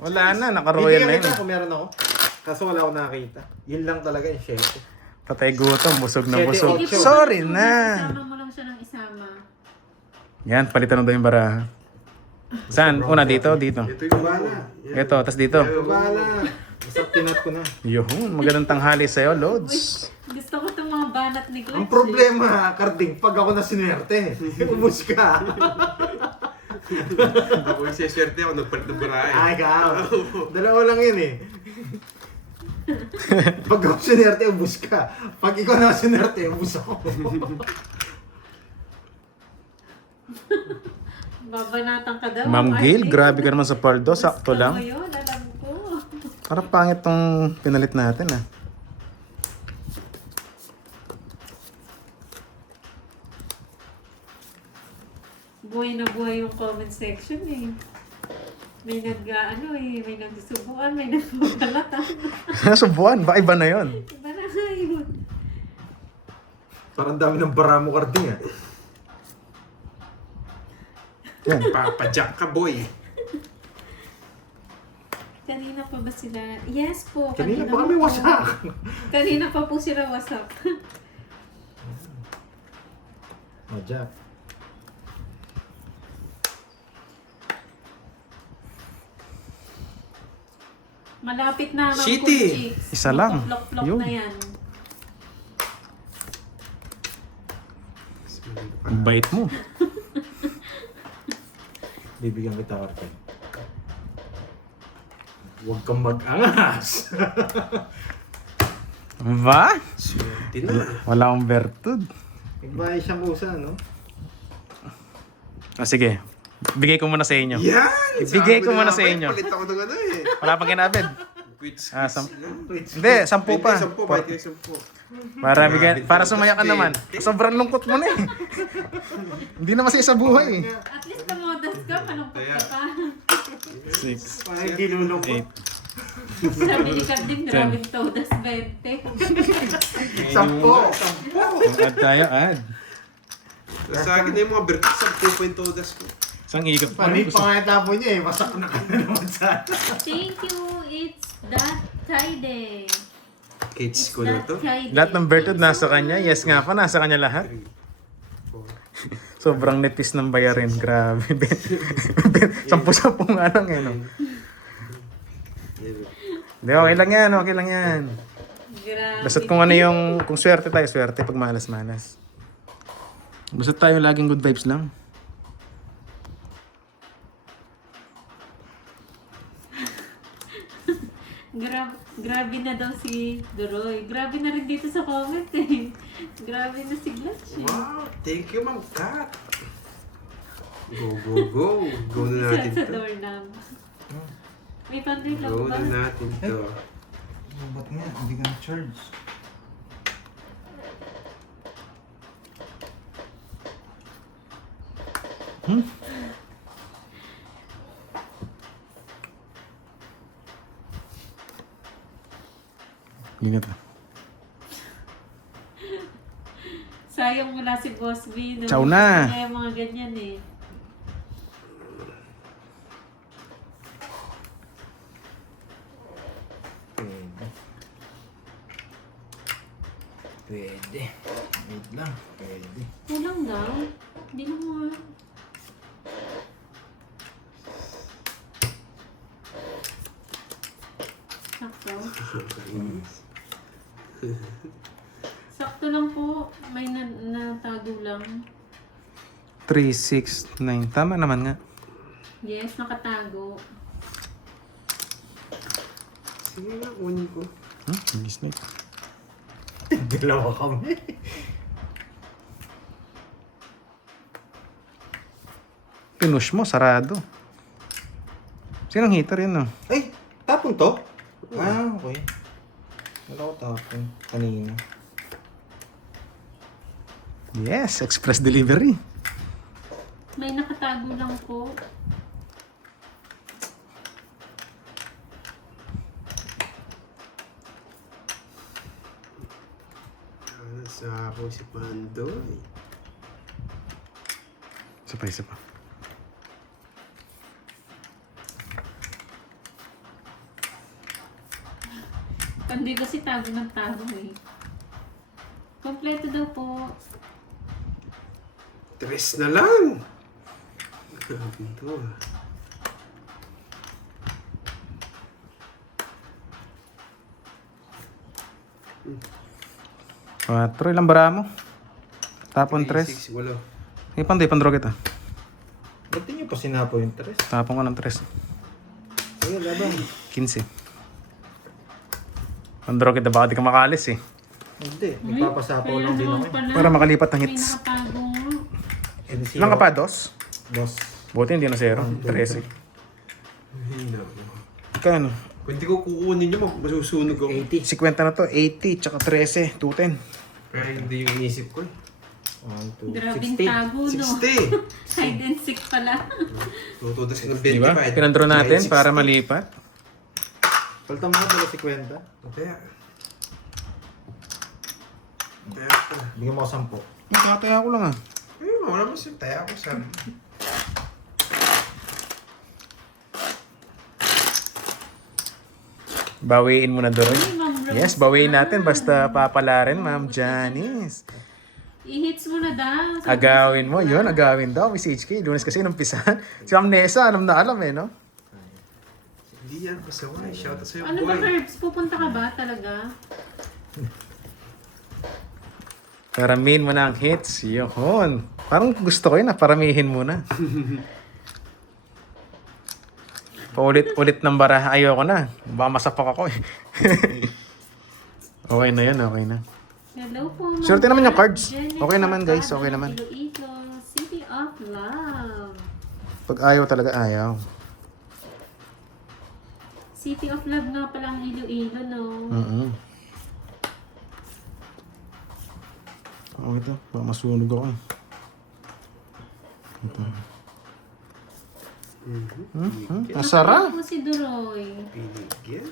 Wala na, naka-royal na yun. Hindi kung meron ako. Kaso wala akong nakakita. Yun lang talaga yung 7. Patay gutom, busog na 7, busog. 8. Sorry na. Isama mo lang siya ng isama. Yan, palitan mo daw yung baraha. Saan? Una, dito, dito. Ito yung Bala. Ito, tas dito. Bala. Basta pinat ko na. Yun, magandang tanghali sa'yo, Lods. Gusto ko itong mga banat ni Glitch. Ang problema, Karding, pag ako na sinwerte, ubus ka. Ako yung siswerte ako, nagpalit ng barahe. Ay, ikaw. Dalawa lang yun eh. Pag ako sinwerte, ubus ka. Pag ikaw na sinwerte, ubus ako. Babanatan ka daw. Ma'am Gail, Martin. grabe ka naman sa paldo. Sakto Gusto lang. mo yun, alam ko. Parang pangit tong pinalit natin ah. Buhay na buhay yung comment section eh. May may nagsusubuan, may nagsubalatan. Subuan, baka iba na yun. Iba na nga yun. Parang dami ng bara mo, Karding ah. Yan. Papadyak ka, boy. Kanina pa ba sila? Yes po. Kanina pa kami po. wasak. Kanina pa po sila wasak. Oh, Jack. Malapit na mga Shitty. chicks. Isa lang. Plok-plok Yun. na yan. Ang bait mo. Bibigyan kita, Karding. Huwag kang mag-angas. Ba? Swerte na. Wala akong bertud. Nagbayad siyang kusa, no? Ah, sige. Bigay ko muna sa inyo. Yan! Ibigay ko Sabi muna na sa ako, inyo. Palit ako ng ano eh. Wala pang kinabed. Quits. Ah, Hindi, 10 pa. 10, bayad kayo 10. Para sumaya ka naman. Sobrang lungkot mo na eh. Hindi na masaya sa buhay eh. At least namodas ka, malungkot ka pa. 6, Ay, dilulungkot. 8. Sabi ni Carding, maraming todas 20. 10. Add tayo, add. Sa akin na yung mga bertis, 10 po yung todas ko. Isang ikot pa. Mali pa nga yung tapo niya eh. Masak na ka na naman sana. Thank you, it's that Friday. Kids ko na to. Lahat ng bertud nasa kanya. Yes nga pa, nasa kanya lahat. Sobrang nipis ng bayarin. Grabe. 10-10 nga lang eh. No? Hindi, okay lang yan. Okay lang yan. Grabe. Basta't kung ano yung... Kung swerte tayo, swerte. Pag malas-malas. Basta't tayo laging good vibes lang. Grabe na daw si Doroy. Grabe na rin dito sa comment eh. Grabe na si Glitch eh. Wow, thank you, Ma'am Kat. Go, go, go. Go na natin Sa to. doorknob. May pandrin lang Go ba? na natin to. Ba't nga? Hindi ka na-charge. Ingat ah. Sayang wala si Boss B. No? Ciao na. Kaya mga ganyan eh. Pwede. Wait lang. Pwede. Kulang daw. Hindi na mo. Sakto. Sakto lang po. May natago lang. 3, 6, 9. Tama naman nga. Yes, nakatago. Sige na, kunin ko. Bilis na ito. Dalawa kami. Pinush mo, sarado. Sinong hitter yun, no? Ay! Tapon to? Ah, okay. Wala ko tapon. Kanina. Yes, express delivery. May nakatago lang po. Nasa ako si Pandoy. Isa pa, isa pa. Hindi kasi tago ng tago eh. Kompleto daw po. 3 na lang. Grabe ito ah. Patro, ilang bara mo? Tapon 3. 6, wala. Pandro kita. Ba't di nyo pa sinapo yung 3? Tapon ko ng 3. Sige, laban. 15. Pandro kita, baka di ka makalis eh. Hindi, magpapasapaw lang din ako eh. Para makalipat ng May hits. nakatago nga. Ilang ka pa? 2? Boss. Buti hindi na 0. 13. Ay, naku. Kano? Kung hindi ko kukunin nyo, masusunog ako. 80. 50 na to. 80, tsaka 13. 210. Kaya hindi yung inisip ko eh. 1, 2, Grabing 60. tago, no? 60! Hide and seek pala. Tutudas ka ng 25. Diba? Pinandro natin 60. para malipat. Palta mo nga dala 50. Kaya. Kaya pa. Bigyan mo ako 10. Magkataya ko lang ah. Wala mo siya. Taya ako sabi. Bawiin mo na doon. Ay, Ma'am Rose. Yes, bawiin natin. Basta papala rin, Ma'am Janice. I-hits mo na daw. Agawin mo. Yun, agawin daw. Miss HK. Lunes kasi numpisan. Si Ma'am Nessa, alam na alam eh, no? Hindi yan. Pasaway. Shout out sa'yo, Ano ba, boy. Herbs? Pupunta ka ba talaga? Paramihin mo na ang hits. Yun. Parang gusto ko yun ah. Paramihin mo na. Paulit-ulit ng bara. Ayoko na. Baka masapak ako eh. Okay na yan. Okay na. Hello po, Ma'am. Swerte naman yung cards. Jennifer Okay naman, guys. Cado, Okay naman. Iloilo, City of Love. Pag ayaw talaga, ayaw. City of Love nga palang Iloilo, no? Mm-hmm. Okay to. Baka masunog ako eh. Ito. Nasara. Ano po si Duroy? Pinigyan.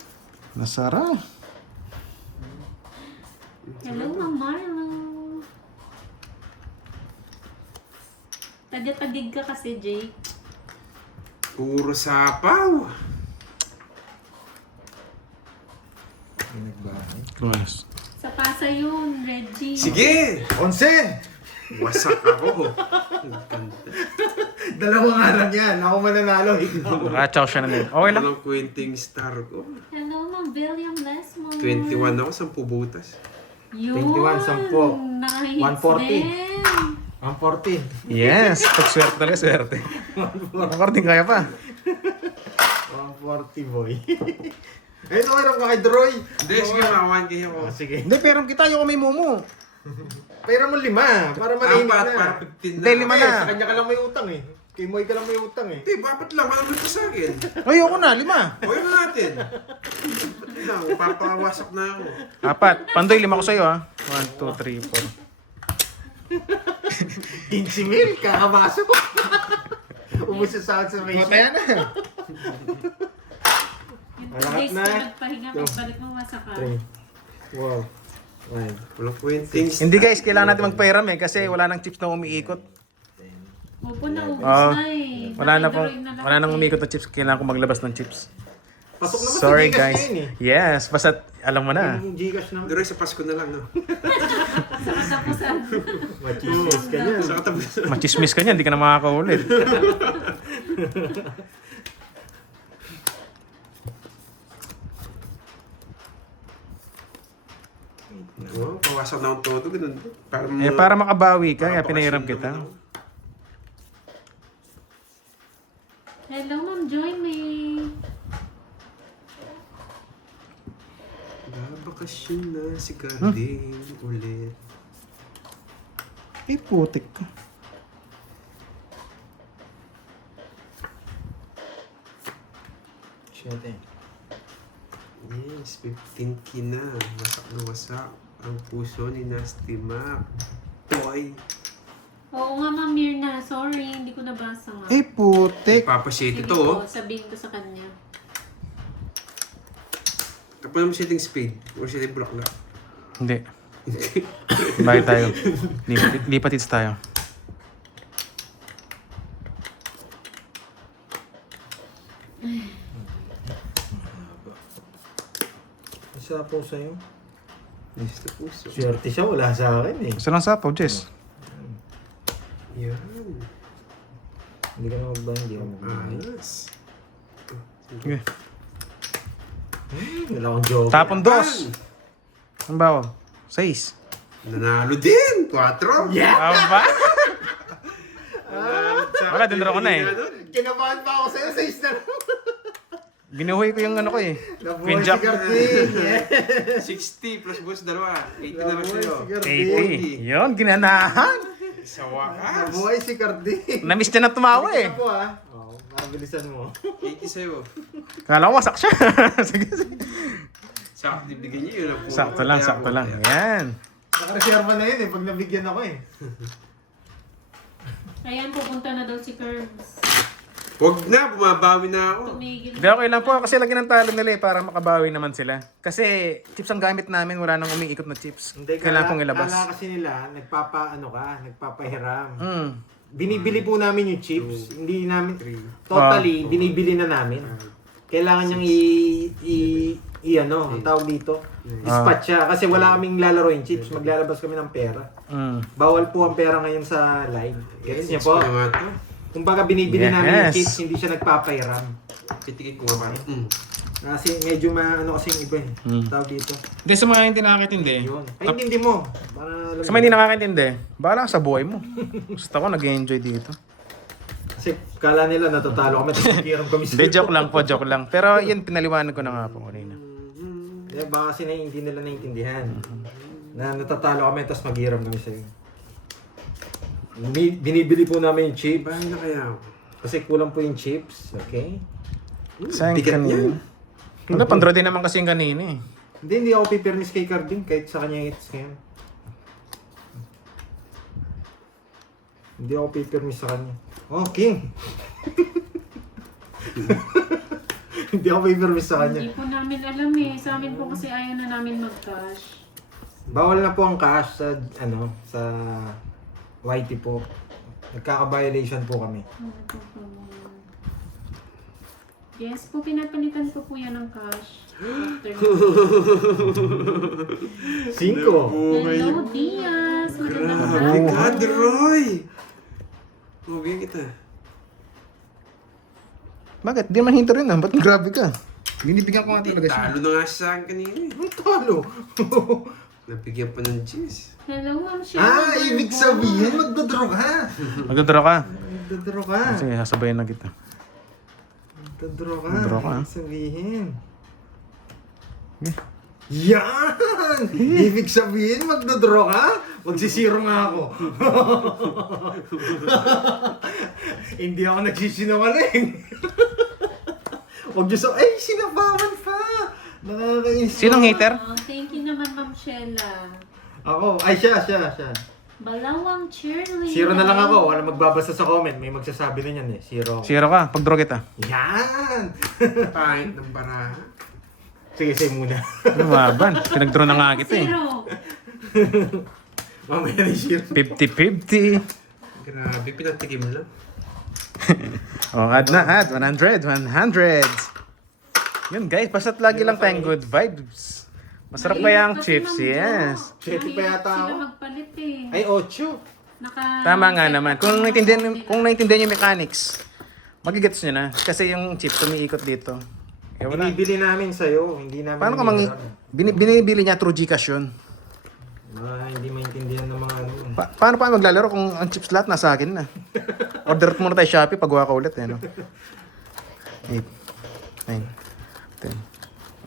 Nasara. Hello, Ma'am Marlo. Tadig ka kasi, Jake. Puro sapaw. May nagbahay. Close. Sa pasa yun, Reggie. Sige! 11! Wasak ako. Ang ganda. Dalawang nga lang yan. Ako mananalo. Ikaw. Nakachow siya na din. Okay lang. Walang quenting star ko. Hello, Ma'am William Lesmo. 21 ako, 10 butas. Yun. 21, 10. Nakahits 140. din. 140. Yes. Pag swerte talaga, swerte. Nakording kaya pa. 140, boy. Ayun, meron ka kay Droy. Hindi, sige, makawan kayo ako. Sige. Hindi, pero kita yung may mumu. Pera mo 5. Para malihim Apat, na. para 15 na. Hindi, 5 na. Sa kanya ka lang may utang eh. Kay Moy ka lang may utang eh. Hindi, dapat lang. Walang gusto sa akin. Ayoko na, 5. O, yun na natin. Lang, papawasak na ako. 4. Pandoy, 5 ko sa'yo ah. 1, 2, 3, 4. 15 mil, kakabasok. Ubus sa sa may Mataya na. Yung Lahat 2 days na. na nagpahinga, pagbalik mo masaka. 3. Wow. 5. Walang quenting star. Hindi guys, kailangan natin magpairam eh. Kasi wala nang chips na umiikot. Opo na, ubus Oo. na eh. Wala na Nakiduroy na wala nang lahat umikot na chips. Kailangan ko maglabas ng chips. Pasok naman Sorry sa Gcash guys. ngayon eh. Yes, basta alam mo na. Yung Gcash naman. Duroy, sa Pasko na lang, no? Sa katapusan. Machismis ka niyan. Sa katapusan. Machismis ka niyan, hindi ka na makakaulit. Oo, pawasak na akong todo. Ganun. Para, Para makabawi ka, kaya pinairam kita. Hello, Ma'am Joy May. Babakasyon na si Garding ulit. Eh, putik ka. Shit eh. Yes, 15 na. Wasak na wasak. Ang puso ni Nasty Mac. Boy. Oo nga, Ma'am Mirna. Sorry, hindi ko nabasa nga. Eh, putik. Papashade Sige ito, oh. po, sabihin ko sa kanya. Kapag mo shading spade or shading bulaklak. Hindi. Bakit tayo? Lipat hits tayo. sapaw sa'yo. Gusto puso. Swerte siya, wala sa akin eh. Gusto lang sapaw, Jess. Yan. Hindi ka na magbahan, hindi ka magbahan. Ayos. Sige. Wala akong joke. Tapon dos. Ang bawa? 6. Nanalo din! 4! Yeah! Aba? Wala, dinro ko na eh. Kinabahan pa ako sa'yo, 6 na lang. Ginuhoy ko yung ano ko eh. Nabuhay Queen si Jack. Carding. 60 plus boss dalawa. 80 na lang sa'yo. 80. Yun, ginanahan. Sa wakas. Nabuhay si Carding. Namiss niya na tumawa eh. Ako ah. Oo, mabilisan mo. 80 sa'yo. Kala ko wasak siya. Sige, sige. Sakto ibigay niyo yun. ang puro. Sakto lang, Kaya sakto ako, lang. kaya. Yan. Nakareserva na yun eh, pag nabigyan ako eh. Ayan, pupunta na daw si Curbs. Huwag na, bumabawi na ako. Tumigil. Hindi, okay lang po. Kasi lagi ng talo nila eh, para makabawi naman sila. Kasi chips ang gamit namin, wala nang umiikot na chips. Kailangan pong ilabas. Kala kasi nila, nagpapahiram. Mm. Binibili po namin yung chips. Hindi namin, totally, binibili na namin. Kailangan niyang ang tawag dito, dispatch siya. Kasi wala kaming lalaro yung chips, maglalabas kami ng pera. Mm. Bawal po ang pera ngayon sa live. Gets niyo po? Ano nga to? Kumbaga binibili namin yung Yes. chips, hindi siya nagpapahiram. Titikit ko nga parang. Kasi medyo kasi yung iba eh. Tawag dito. Hindi, sa mga hindi nakakintindi. Yun. Ay, hindi mo. Para alam Sa mga hindi nakakintindi, bahala ka sa buhay mo. Gusto ko, nag-enjoy dito. Kasi kala nila natatalo kami, tapos nagkiram kami Hindi, joke lang po, joke lang. Pero yun, pinaliwanag ko na nga po kanina. Eh, baka kasi hindi nila naintindihan. Na natatalo kami, tapos maghiram kami sa'yo. Binibili po namin yung chips. Bahay na kaya ako. Kasi kulang po yung chips, okay? Saan bigat kanina? Wala, pandro din naman kasi yung kanina eh. Hindi ako pipirnis kay Carding, kahit sa kanya hits ngayon. Hindi ako pipirnis sa kanya. Oh, King! Hindi ako pipirnis sa kanya. Hindi po namin alam eh. Sa amin po kasi ayaw na namin mag-cash. Bawal na po ang cash sa, sa YT po. Nagkaka-violation po kami. Yes po, pinapalitan ko po yan ng cash. After 5! Hello, Diaz! Magandang Grabe umaga. ka, Droy! Mabigyan kita. Bakit? Di naman hinto rin ah. Ba't grabe ka? Binibigyan ko nga talaga siya. Talo na nga siya sa akin kanina eh. Ang talo! Nabigyan pa ng cheese. Hello, Ma'am Sheila. Ibig sabihin, magdodraw ka! Magdodraw ka. Magdodraw ka! Sige, sasabayin na kita. Magdodraw ka. Magdodraw ka. Ibig sabihin. Yeah. Yan! Ibig sabihin, magdodraw ka? Magsisiro nga ako. Hindi ako nagsisinungaling. Huwag niyo ay, sinabawan pa! Nakakainis. Sinong hater? Oh, thank you naman, Ma'am Sheila. Ako, ay siya. Balawang cheerleader. Zero na lang ako, wala magbabasa sa comment. May magsasabi na yan eh, zero. Zero ka, pag-draw kita. Yan! Pahit ng baraha. Sige, say muna. Lumaban. Pinag-draw na nga kita eh. Zero. Mamaya na zero. 50-50. Grabe, pinatikim lang. Oh, add na, add. 100. Yun guys, basta't lagi lang tayong good vibes. Masarap kaya ang Kasi, chips, Ma'am Jo, yes. Siyete pa yata sila ako. magpalit eh. Ay, 8. Tama nga naman. Kung naintindihan yung mechanics, magigets nyo na. Kasi yung chips umiikot dito. Eh, wala. Binibili namin sa'yo, hindi namin... Paano ka binibili niya through Gcash yun? Hindi maintindihan ng mga ano. Paano pa maglalaro kung ang chips lahat nasa akin na? Order muna tayo Shopee, pagawa ka ulit eh, no? 8, 9, 10,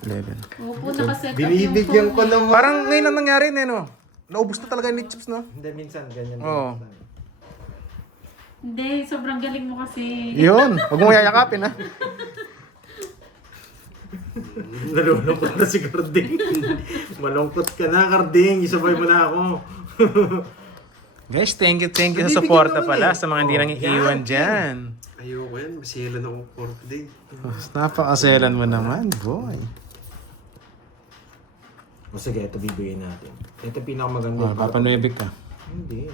11. Opo, nakaset up yung Binibigyan ko phone. naman. Parang ngayon lang nangyari na, no? Naubos na talaga yung chips, no? Hindi, minsan ganyan. Oo. Hindi, sobrang galing mo kasi. Yun, huwag mo yayakapin, ha? Nalulungkot na si Carding. Malungkot ka na, Carding. Isabay mo na ako. Guys, thank you sa Bibigyan suporta naman pala eh. sa mga hindi Oh, nang iiwan yan. dyan. Ayoko yan, masiyalan ako for today. Napakaselan mo naman, boy. O sige, ito bibigyan natin. Ito pinakamaganda. Oh, papanuebig ka. Hindi.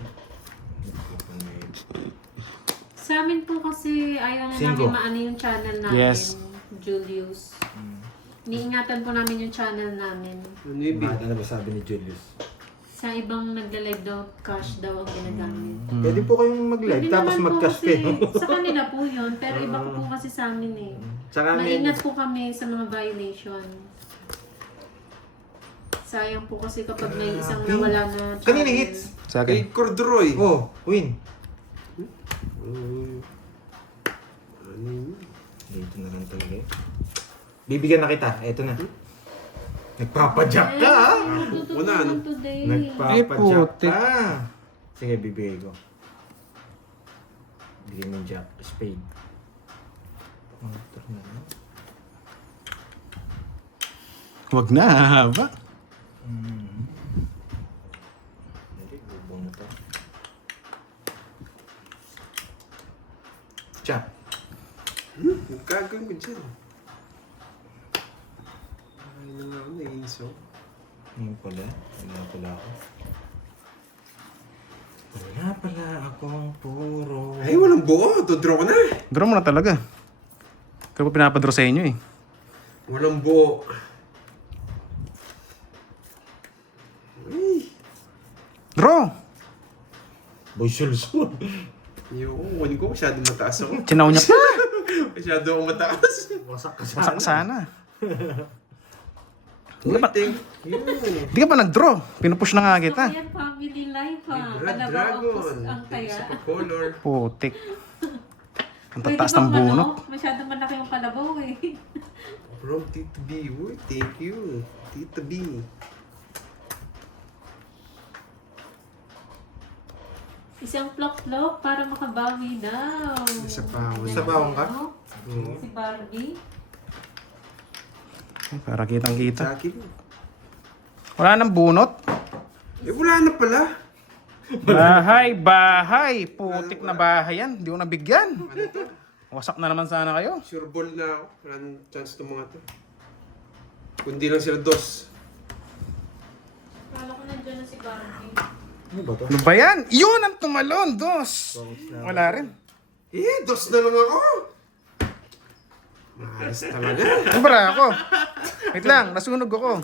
Sa amin po kasi ayaw na Cinco. namin maano yung channel namin. Yes. Julius. Niingatan po namin yung channel namin. Ano yung big? Ano ba sabi ni Julius? Sa ibang nagla-live daw, cash daw ang ginagamit. Pwede po kayong mag-live, tapos naman po mag-cash kasi, kayo. sa kanila po yun, pero iba ko po kasi sa amin eh. Tsaka may... Maingat po kami sa mga violation. Sayang po kasi kapag may isang nawala na channel. Kanina hits? Sa Kay akin. Cordroy. Oh, win. Ano yun? Dito na lang talaga eh. Bibigyan na kita. Eto na. Nagpapajack ka ha? Natututo Wala, naman ano? today. Nagpapajack putik. ka. Sige, bibigay ko. Bigyan mo yung jack. Spade. Motor na lang. Wag na, haba. Hindi, bubong na to. Chap. Ang gagawin ko dyan. Ay na nga ako, naiinso. Ngayon pala. Wala pala ako. Wala pala akong puro. Ay, walang buo. Dodraw ko na. Draw mo na talaga. Kaya pa pinapadraw sa inyo eh. Walang buo. Ay, Draw! Boy Sulsul. yung kunin ko, masyadong mataas ako. Chinaw niya pa. Masyado akong mataas. Wasak ka Masak sana. Uy, thank you. Di ka pa nag-draw. Pinupush na nga kita. Ayan, family life ha. Red Kalabaw Dragon. ang kaya. Sa color. Putik. Ang Pwede tataas bang ng bunot. masyadong malaki yung kalabaw eh. From Tito B. Uy, thank you. Tito B. Isang plok-plok para makabawi daw. Isa pa ako. Isa pa akong ka? Oo. Si Barbie. Para kitang-kita. Sa akin. Wala nang bunot. Eh, wala na pala. Bahay, bahay. Putik na bahay yan. Hindi ko nabigyan. Ano to? Wasak na naman sana kayo. Sure ball na ako. Wala nang chance itong mga to. Kundi lang sila dos. Kala ko nandiyan na si Barbie. Ano ba to? Ano ba yan? Yun ang tumalon. Dos. Wala rin. Eh, dos na lang ako. Mahalas talaga. Kumpara ako. Wait lang. Nasunog ako.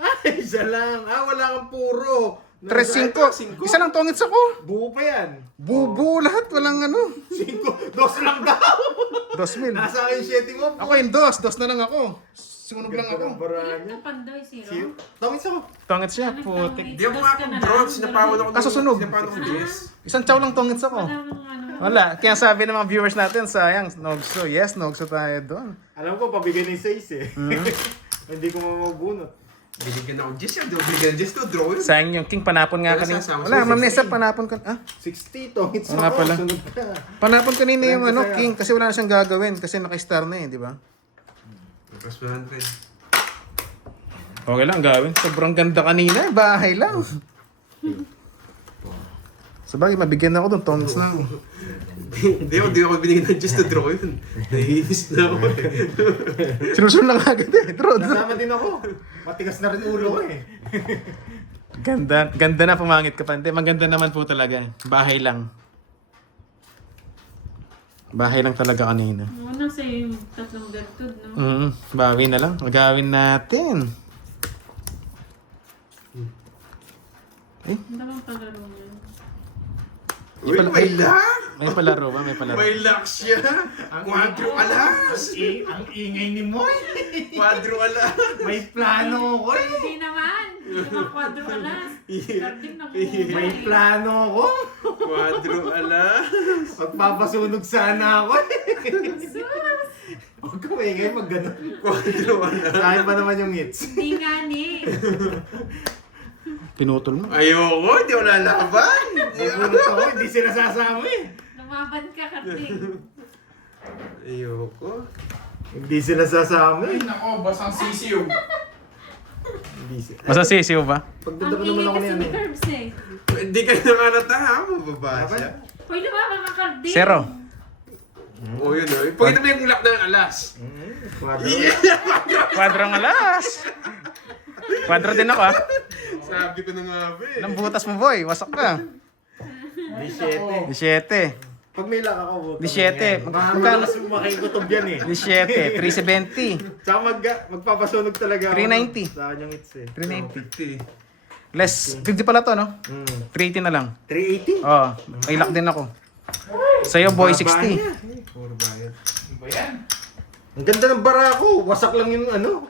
Ay, isa lang. Ah, wala kang puro. 3-5. Isa lang tongits ako. Buo pa yan. Bubu lahat. Walang ano. 5. 2 lang daw. 2,000. Nasa akin 7 mo. Ako yung dos. Dos na lang ako. Sunog lang ako. Ilan na pandoy, zero? Tawid ako. Tongits siya. Putik. Di ako makapag-draw. Sinapawan ako. Kaso sunog. Sinapawan ako ng yes. Isang chow lang tongits ako. Wala. Kaya sabi ng mga viewers natin, sayang, Nogso. Yes, Nogso tayo doon. Alam ko, pabigyan ng 6 eh. Hindi ko mamabunot. Binigyan ako Jess. Hindi ako binigyan ng Jess to. Draw yun. Sayang yung king, panapon nga Wala, kanina. sasama Wala, sa Ma'am Nessa, 60. panapon ka. Ah, 60 to. It's Oo nga pala. Sunod ka. panapon kanina yung Wala ano, sa'yo. king, kasi wala na siyang gagawin. Kasi naka-star na eh, di ba? Plus 100. Okay lang, gawin. Sobrang ganda kanina, bahay lang. Sabagay, mabigyan ako doon, tongits lang. Hindi ako binigyan ng Jess to draw yun. Naiinis na ako eh. Sinusunod lang agad eh. Draw, draw. Nasama din ako. Matigas na rin ulo ko eh. Ganda, ganda na pumangit ka pa. Hindi, maganda naman po talaga. Bahay lang. Bahay lang talaga kanina. Una sa yung tatlong gantod, no? Bawi na lang. Magawin natin. Ano bang palaro niya? Uy, may luck! May palaro ba? May palaro. May luck siya! Quadro alas! Ang ingay ni Moy. Quadro alas! May plano ko eh. Hindi naman! Hindi naman kwadro alas. Garding na kumuha May eh. plano ko. Quadro alas! Magpapasunog sana ako eh. Huwag ka maingay pag ganun. Quadro alas! Sa akin pa naman yung hits. Hindi nga ni. Pinutol mo. Ayoko, hindi ko lalaban! Magbunot ako, hindi sila sasama eh. Lumaban ka, Karding. Ayoko. Hindi sila sasama eh. Nako, basang sisiw. Hindi sila. Basta sisiw ba? Ang Pagdadako naman ingay ako kasi niyan ni eh. Curbs eh. Hindi ka na nga nataha, mababa siya. Hoy, lumaban ka, Karding. 0. O yun o. Pagkita mo yung lock ng alas. Quadro. Kwadrong alas. Kwadro din ako ah. Sabi ko na nga ba eh. Ilang butas mo boy? Wasak ka. 17. 17. Pag may laka ka, huwag ka 17. Makakas makikutob yan eh. 17. 370. Tsaka magpapasunog talaga ako. 390. Sa kanyang hits eh. 390. 50. Less. 50 pala to, no? 380 na lang. 380? Oo. May lock din ako. Sa'yo, boy, 60. Puro bayad. Ang ganda ng bara ko. Wasak lang yung ano.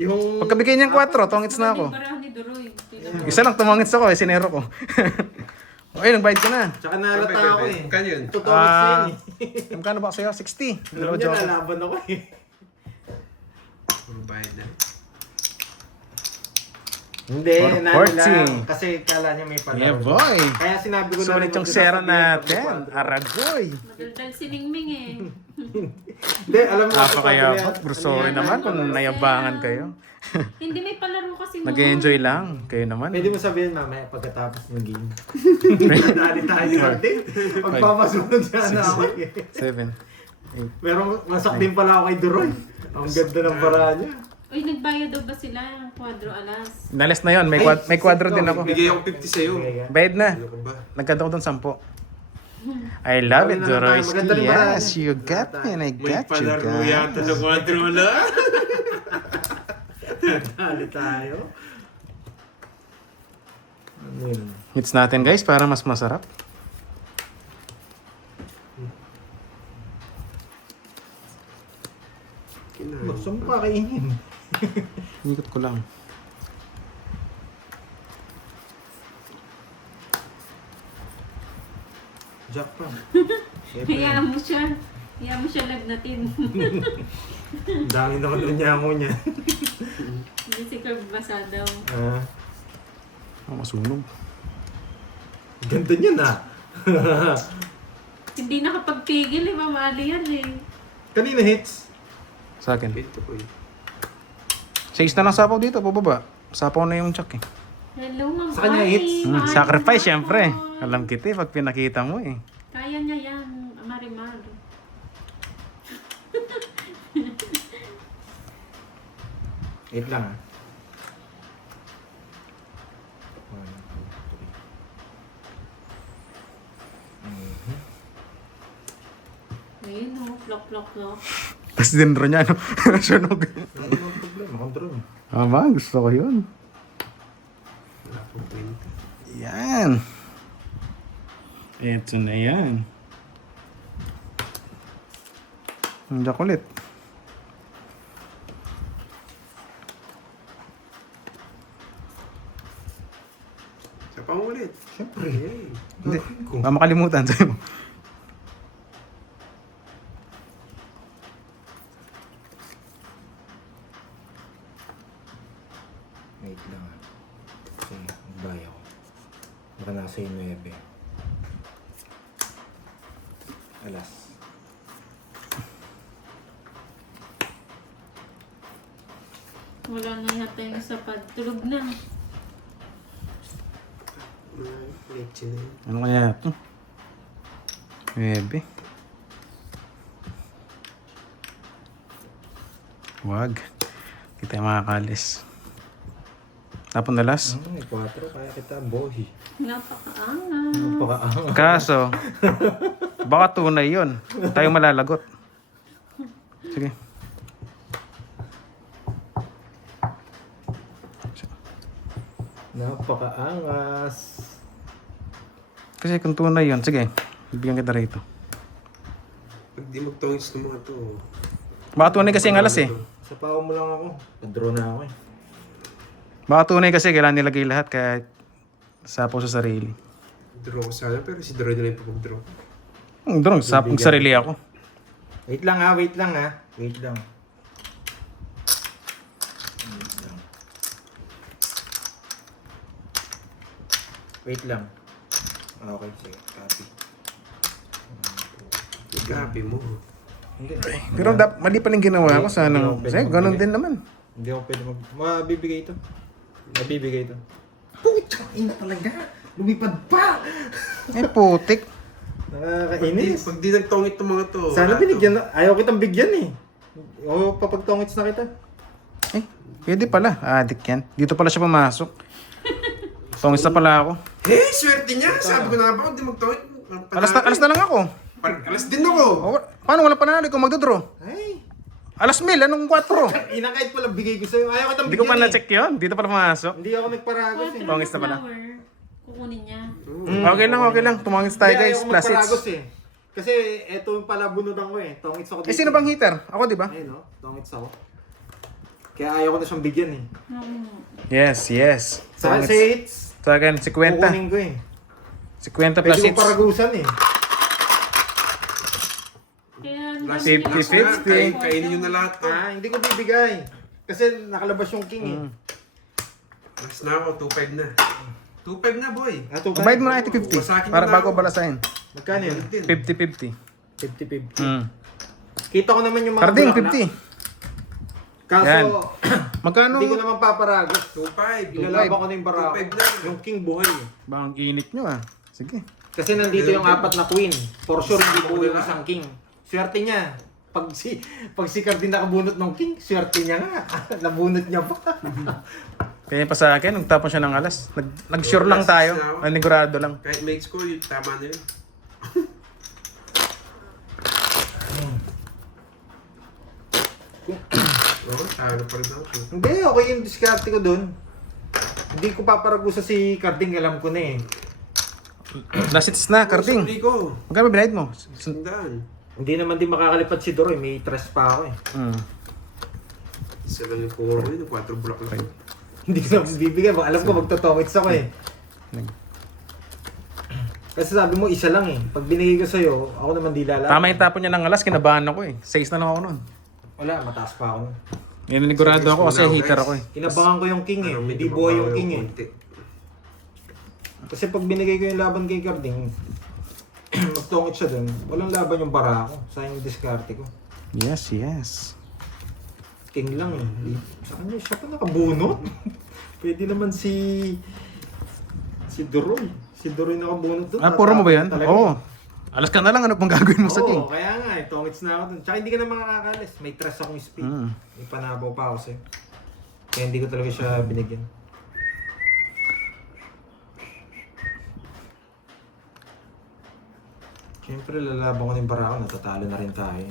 Yung Pagkabigay niyang 4, tongits na ako. Barahan ni Duroy. Tingnan mo. Isa lang tumangits ako eh, sinero ko. Okay, nagbayad ka na. Tsaka nalata ako eh. Kan yun? Totoo yun eh. Magkano ba sa'yo? 60. Alam Dalawa niya, joke. nalaban ako eh. Puro bayad na. Hindi, 40. lang. Kasi kala niya may palaro. Yeah, boy. Kaya sinabi ko na Sulit yung sera natin. Aragoy. Madaldal si Ningming eh. Hindi, alam mo. Napakayabot. Bro, sorry naman kung nayabangan kayo. Hindi may palaro kasi mo. Nag-enjoy lang. Kayo naman. Pwede mo sabihin mamaya pagkatapos ng game. Dali tayo natin. Pagpapasunod siya na ako eh. 7. Pero masak din pala ako kay Duroy. Ang ganda ng bara niya. Uy, nagbayad daw ba sila ng kwadro alas? Nalis na yun. May kwadro din ako. Bigay ako 50 sa'yo. Bayad na. Ano ka ba? Nagkanta ko doon 10. I love it, Doroyski. Maganda rin ba Yes, you got me and I May got you, palaro guys. yata sa kwadrola. Dali tayo. Ano yun? Hits natin, guys, para mas masarap. Gusto mo pa kainin. Ikot ko lang. Jack pa. Hayaan mo siya. Hayaan mo siya lagnatin. Ang dami naman ng nyamo niya. Hindi si Curb basa daw. Masunog. Ganda niya na. Hindi nakapagpigil eh, mamali yan eh. Kanina hits. Sa akin. Ito po yun. 6 na lang sapaw dito, pababa. Sapaw na yung chuck eh. Hello, Ma'am Sa kanya, Ay, hits. mahal Sacrifice, mo syempre. ako. Alam kita eh, pag pinakita mo eh. Kaya niya yan, Marimar. Wait lang ah. Ayun o, plok, plok, plok. Tapos dinro niya, no? Sunog. Ano ang problema? Control. Tama, gusto ko yun. Wala pong 20. Yan. Ito na yan. Ang ulit. Sa pangulit. Siyempre. Hindi. Gagawin ko. Baka makalimutan sa'yo. Wait lang ah. Kasi nagbaya ko. Baka nasa yung 9. Alas. Wala na yata yung sapat. Tulog na. Leche na yun. Ano kaya ito? 9. Wag. Hindi tayo makakalis. Tapon na last. May 4. Kaya kita boy. Napakaangas. Napakaangas. Kaso, baka tunay yun. Tayo malalagot. Sige. Napakaangas. Kasi kung tunay yun, sige. Bibigyan kita rito. Pag di magtongis ng mga to. Baka tunay kasi ang alas eh. Sa pao mo lang ako. Nag-draw na ako eh. Baka tunay kasi kailangan nilagay lahat kahit sapo sa sarili. Draw ko sana pero si Draw na lang yung pag-draw. Drone, sapong sarili ako. Wait lang ha, wait lang ha. Wait lang. Wait lang. Wait lang. Okay, sige. Copy. Ikapi mo. Hindi. Pero mali pa rin ginawa ko. Sana, kasi ganun din naman. Hindi ako pwede mabibigay ito. Mabibigay ito. Pucha, ina talaga. Lumipad pa. Eh, putik. Nakakainis. Pag di nagtongit ng mga to. Sana wala to. binigyan na. Ayaw kitang bigyan eh. O papagtongits na kita. Eh, pwede pala. Adik yan. Dito pala siya pumasok. Tongis na pala ako. Hey, swerte niya! Sabi ko na nga ba, kung di magtongit, Alas na lang ako. Alas din ako. O, paano wala panalo kung magdodraw? Ay, Alas 1000, anong 4? ina kahit pala bigay ko sa'yo. Ayaw ka Hindi ko pa na-check yun. Dito pa pumasok. Hindi ako nagparagos eh. Tongits na pala. flower. Kukunin niya. Okay lang. Tumangis tayo Hindi, guys. ayaw ko Plus magparagos 6. eh. Kasi eto yung pala bunutan ko eh. Tongits ako Eh, sino bang hitter? Ako, di ba? Ayun no, tongits ako. Kaya ayaw ko na siyang bigyan eh. Yes. Sa Tongits. hits, Sa akin, 50. kukunin ko eh. 50 plus Pwede 6. ko paragusan eh. Kaya Last 50-50. Kainin nyo na lahat to. Hindi ko bibigay. Kasi nakalabas yung king eh. Last na ako, 2-5 na. 2-5 na, boy. Bayad mo na ito 50. Wasakin Para na bago ako. balasahin. Magkano yun? 50-50. 50-50. Kita ko naman yung mga Karding, bulaklak. 50. Kaso, Yan. Magkano? hindi ko naman paparagos. 2-5. Ilalaban ko na yung barako. 2-5 na. Yung king buhay eh. Bang init nyo ah. Sige. Kasi nandito yung apat na queen. For sure, hindi buhay yung isang king. Swerte niya. Pag si Carding nakabunot ng king, swerte niya nga. Nabunot niya pa. Kaya pa sa akin, nagtapon siya ng alas. Nag-sure lang tayo. Nanigurado lang. Kahit make score, yun, tama na yun. Oo, talo pa rin ako. Hindi, okay yung diskarte ko dun. Hindi ko paparagusa si Carding, alam ko na eh. Last hits na, Karding. Hindi ko. Magkano binayad mo? Sandaan. Hindi naman din makakalipat si Doroy, may trust pa ako eh. Isa lang yung puro yun, 4 block lang. Hindi ko na bibigyan, alam ko magtotongits ako eh. Kasi sabi mo, isa lang eh. Pag binigay ko sa'yo, ako naman di lala. Tama yung tapon niya ng alas, kinabahan ako eh. 6 na lang ako nun. Wala, mataas pa ako nun. Nanigurado ako kasi Guys. hitter ako eh. Kinabangan ko yung king eh. Hindi buhay yung king eh. Kasi pag binigay ko yung laban kay Carding, magtongit siya dun, walang laban yung barako. Sayang yung diskarte ko. Yes. King lang eh. Sa kanya, siya pa nakabunot. Pwede naman si Doroy. Si Doroy nakabunot dun. Ah, puro mo ba yan? Talaga Oo. eh. Alas ka na lang, ano pang gagawin mo sa king? Oo, kaya nga eh. Tongits na ako dun. Tsaka hindi ka na makakalis. May trust akong speed. May panabaw pa ako sa'yo. Kaya hindi ko talaga siya binigyan. Siyempre, lalaban ko ng barako. Natatalo na rin tayo.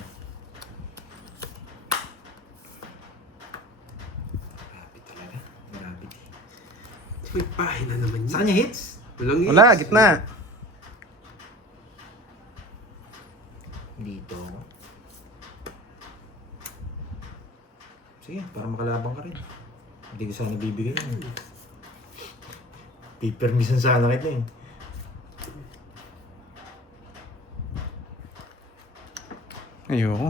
Grabe talaga. Grabe. May pahina naman yun. Saan niya hits? Walang hits. Wala, gitna. Dito. Sige, para makalabang ka rin. Hindi ko sana bibigyan yun. Pipermisan sana kita eh. Ayoko.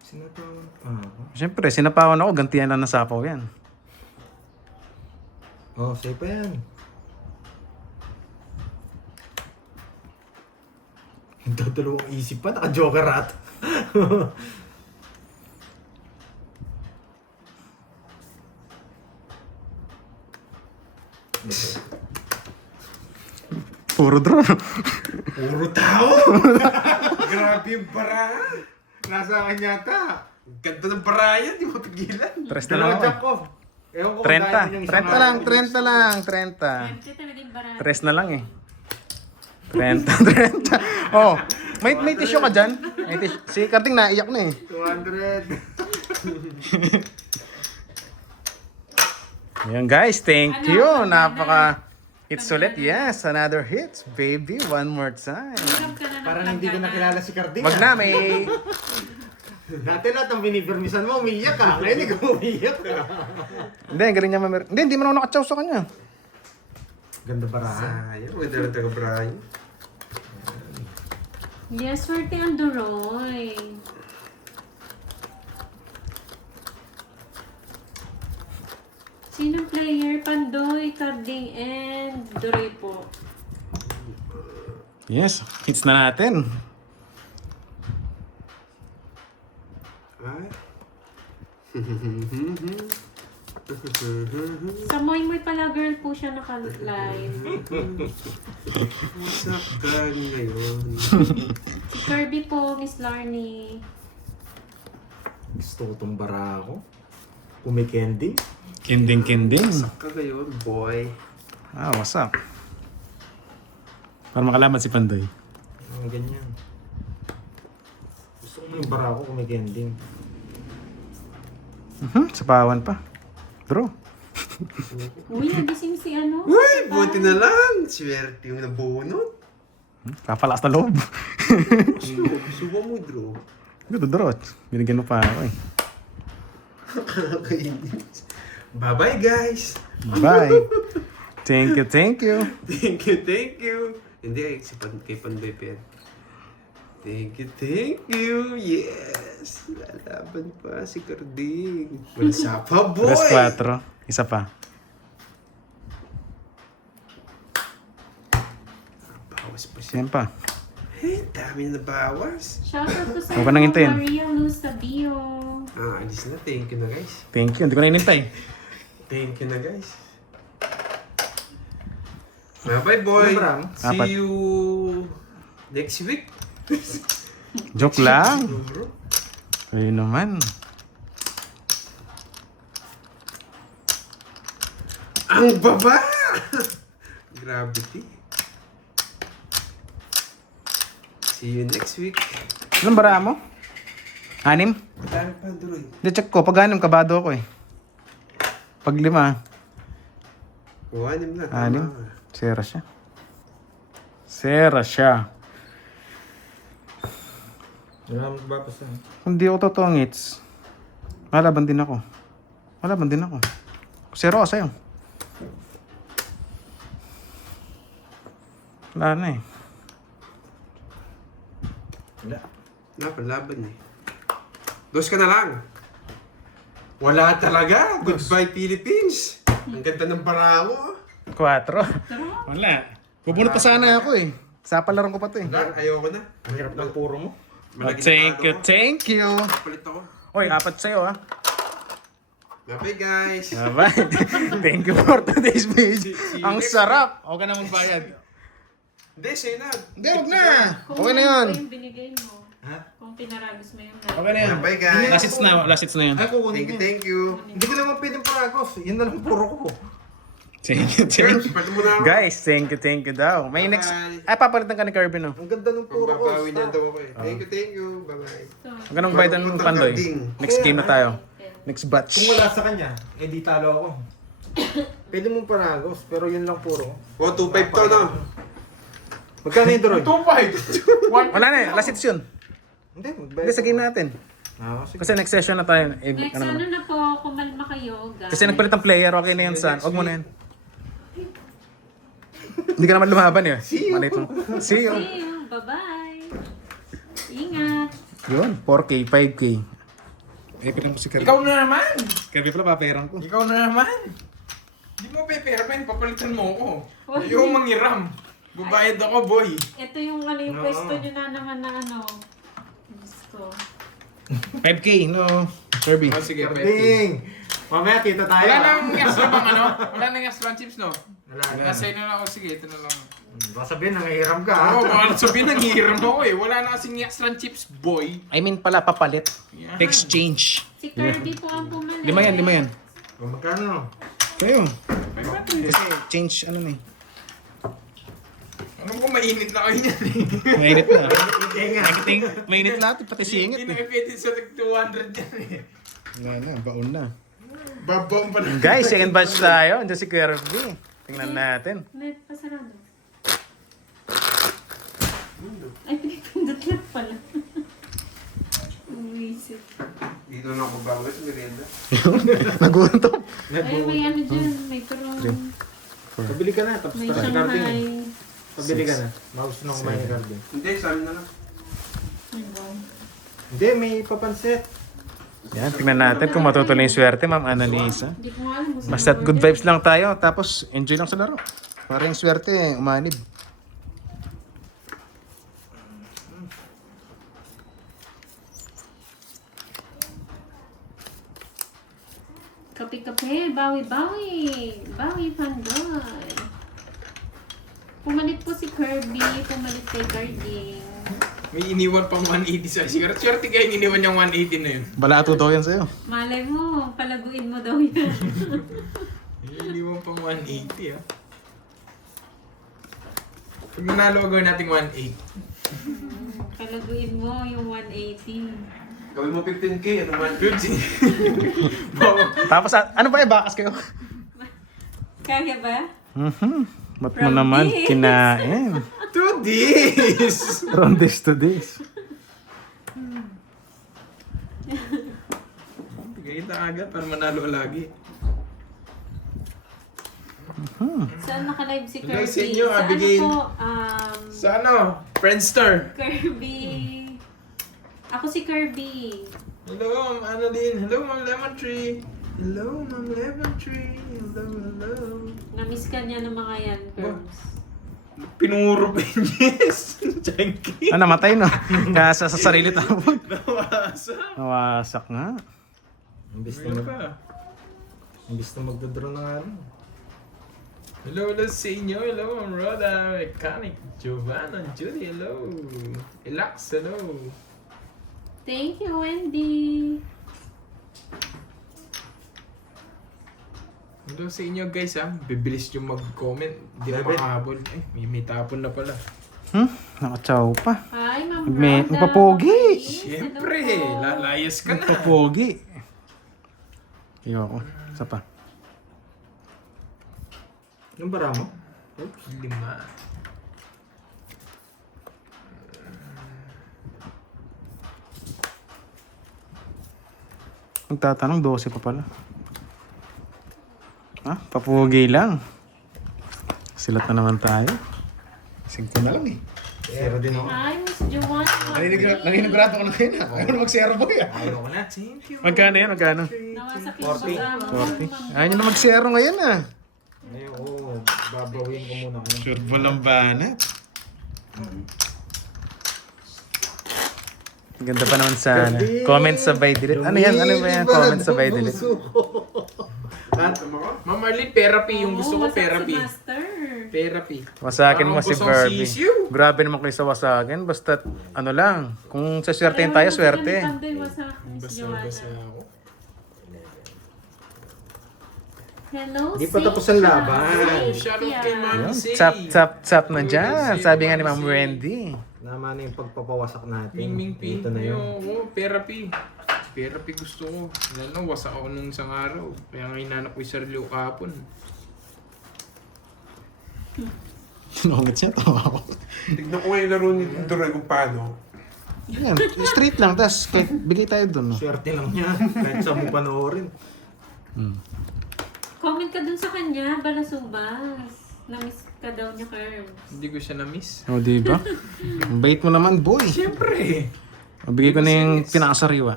Sinatawan pa ako. Siyempre, sinapawan ako, gantihan lang ng sapaw yan. Oh, sa'yo pa yan. Dadalawang isip pa, naka-joker rat. Puro draw. Puro tao! Grabe yung bara. Nasa akin yata. Ganda ng bara yan, di mo pigilan. Tres na lang Dalawa ako. jack ko. Ewan ko kung dahil din yung 30. isang 30 lang, araw. 30 lang, 30. Empty talaga yung barako. Tres na lang eh. 30. Oh, may tissue ka dyan? May tissue. Si Karding naiyak na eh. 200. Ayan guys, thank you. Ano? Napaka hits ulit. Yes, another hits. Baby, one more time. Alam ka na ng Parang hindi ko plangana. nakilala si Carding. Wag na, may... Dati lahat ng binibirmisan mo, umiiyak ka. Ngayon hindi ko umiiyak. Hindi, galing niya mamir... Hindi man ako nakatsaw sa kanya. Ganda para. Sayang, maganda ng taga-bara yun. Yes, swerte ang Doroy. Sinong player? Pandoy, Carding, and Doroy po. Yes, hits na natin. Ay. Sa Moy Moy pala girl po siya naka-live. Masaktan ngayon. Si Kirby po, Miss Larnie. Gusto ko itong bara ako. Kumikendi. Kinding. Wasak ka ngayon, boy. Ah, wasak. Para makalaman si Pandoy. Ang ganyan. Gusto ko yung barako kung may kending. Sapawan pa. Draw. Uy, nagising si ano? Uy, buti na lang. Swerte yung nabunot. Kapalakas na loob. Subo mo, Drew. Good, draw. Binigyan mo pa ako eh. Nakakainis. Bye-bye, guys. Bye. Thank you. Thank you. Hindi, kay Pandoy Pen. Thank you. Yes. Lalaban pa si Carding. Wala pa, boy. 3-4. Isa pa. Bawas pa siya. Yan pa. Dami na bawas. Shoutout ko sa Huwag ka nang hintayin. Maria Luz Sabio. Alis na. Thank you na, guys. Thank you. Hindi ko na inintay. Thank you na, guys. Bye-bye, boy. Apat. See you next week. Joke lang. Siguro. Ayun naman. Ang baba! Gravity. See you next week. Anong bara mo? 6? Dami pa, Droy. Hindi, check ko. Pag 6, kabado ako eh. Pag 5, O, 6 na. 6. Sera siya. Wala mo ba pa sa... Kung di ako totongits, malaban din ako. 0 ako sa'yo. Wala na eh. Wala. Napalaban eh. Dos ka na lang. Wala talaga. Goodbye, Philippines. Ang ganda ng barako. 4. Wala. Bubunot pa sana ako eh. Sa palaran ko pa to eh. Wala, ayoko na. Ang hirap ng puro mo. Malaki na Thank you, barako. thank you. Palit ako. Oy, 4 sa'yo ah. Bye-bye, guys. Bye. Thank you for today's video. See you Ang next sarap. Okay na magbayad. Hindi, sa'yo na. Hindi, huwag na. Kung Okay na ano yun. pa yung binigay mo. Ha? Kung pinaragos mo yung Okay na yun. Bye-bye, guys. Last hits na yun. Ay, kukunin ko. Thank you. Hindi ko naman pwedeng paragos. Yun na lang puro ko. Thank you. Girls, palit mo na ako. Guys, thank you daw. May next... Ay, papalitan ka ni Kirby, no? Ang ganda ng puro ko. Babawi niya daw ako eh. Thank you. Bye-bye. Huwag ka nang bayan ng Pandoy. Next game na tayo. Next batch. Kung wala sa kanya, eh di talo ako. Pwede mong paragos, pero yun lang puro. O, 2-5 to, no? Magkano yung Droy? 2-5. Wala na eh. Last hits yun. Hindi, magbayad. Hindi, sa game natin. Ah, sige. Kasi next session na tayo. Eh, Next ano ano naman. na po, kumalma kayo, guys. Kasi nagpalit ng player, okay na yun, San. Huwag mo na yan. Hindi ka naman lumaban eh. See you. See you. See you. Bye-bye. Ingat. Yun, 4K, 5K. Eh, pinang mo si Kirby. Ikaw na naman! Kirby pala, paperang ko. Ikaw na naman! Hindi mo peperapen, papalitan mo ako. Wag. Ayaw mangiram. Babayad ako, boy. Ito yung ano yung pwesto nyo na naman na ano. Gusto. 5K, no? Kirby. Oh, sige, pwede. Ding! Mamaya kita tayo. Wala ah. nang extra bang ano? Wala nang extra chips, no? Wala na. Nasa inyo na ako, sige, ito na lang. Baka sabihin, nangihiram ka. Oo, baka sabihin nangihiram ako eh. Wala na kasing extra chips, boy. I mean pala, papalit. Yan. Exchange. Si Kirby po ang pumalit. 5 yan. O, magkano? Kayo. May battery. Kasi change, ano na eh. Alam ko mainit na kayo niyan eh. Mainit na. Hindi nga. Mainit lahat, pati singit Hindi eh. na pwede sa 200 yan eh. Wala na, baon na. Babong pa na. Guys, second batch tayo. Andiyan si Kirby. Tingnan natin. Net pasarado. Ay, pinipindot lang pala. Uwisip. Dito na ako babawi sa merienda. Nagutom. Ay, may ano dyan. May turong. Pabili ka na, tapos May tara si Carding. Shanghai. Pabili ka na. Maus na kumain ni Carding. Hindi, sa amin na lang. May ball. Hindi, may papansit. Yan, tingnan natin kung matutuloy yung swerte, Ma'am Annalisa. Hindi ko nga alam. kung Basta saan good order. vibes lang tayo, tapos enjoy lang sa laro. Para yung swerte, umanib. Kape-kape, bawi-bawi. Bawi Pandoy. Pumalit po si Kirby, pumalit kay Garding. May iniwan pang 180 sa cigarette. Swerte kayo iniwan niyang 180 na yun. Balato daw yan sa'yo. Malay mo, palaguin mo daw yan. May iniwan pang 180 ah. Pag nanalo gawin natin 180. Palaguin mo yung 180. Gawin mo 15K, ano man. Good. Tapos, ano ba bakas kayo? Kaya ba? Ba't mo From naman this. kinain? To this! From this to this. Bigay na agad para manalo lagi. Saan naka-live si Hello Kirby? sa inyo, Sa Abigail. ano po? Sa ano? Friendster. Kirby. Ako si Kirby. Hello, Ma'am Annalyn. Hello, Ma'am Lemon Tree. Hello, Ma'am Lemon Tree. Hello. Namiss ka niya ng mga yan, Kirbs. Pinuro pa yun, yes. Janky. Namatay no? Kaya sa sarili tapon. Nawasa. Nawasak nga. Imbis Ano na, pa? imbis na magdodraw na nga rin. Hello sa inyo. Hello, Ma'am Rhoda. Mechanic. Giovanna. Judy. Hello. Elax. Hello. Thank you, Wendy. Hello sa inyo guys ha. Bibilis yung mag-comment. Hindi na David. makahabol. Ay, may tapon na pala. Nakachaw pa. Hi, Ma'am May- Rhoda. magpapogi. Yes, Siyempre. hello po. Lalayas ka na. Nagpapogi. Ayoko. Isa pa. Yung bara mo? Oops, 5. Magtatanong, 12 pa pala. Papugi lang. Silat na naman tayo. 5 na lang eh. Zero din ako. Hi, Miss Joanna. Naninigurado ko na kayo na. Ayaw na mag-zero po yan. Ayaw ko na. Thank you. Magkano yan? Magkano? Nawasak yung 40. pag-amo. 40. Ayaw nyo na mag-zero ngayon ah. Ngayon, oo. Babawin ko muna kayo. Sure po lang banat. Ganda pa naman sa comment sabay delete. Ano yan? Ano ba yan? Comment sabay delete. Ma'am Marlene, therapy. Yung gusto ko, wasak si therapy. Master. Therapy. Wasakin mo Parang si kusang Barbie. sisiw. Grabe naman kayo sa wasakin. Basta ano lang. Kung sa swertein tayo, swerte. Panday wasak, Miss Basa-basa Joanna. ako. Hello, Di pa tapos ang laban. Shoutout kay Ma'am Yun. Say. Tap, tap, tap na dyan. Sabi nga ni Ma'am Wendy. Naman na yung pagpapawasak natin. Ming P. Dito na yun. Oo, therapy. Therapy gusto ko. Lalo, wasak ako nung isang araw. Kaya nga hinanap ko yung sarili ko kahapon. Sinungit siya. Tawa ako. Tignan ko nga yung laro ni Duroy kung paano. Yan. Straight lang. Tapos bigay tayo dun. No? Swerte lang niya. Kahit sa mo panoorin. Comment ka dun sa kanya, Balasubas. Namiss ka daw niya, Kirbs. Hindi ko siya na-miss. O, diba? Ang bait mo naman, boy. Siyempre. Bigay ko na yung pinakasariwa.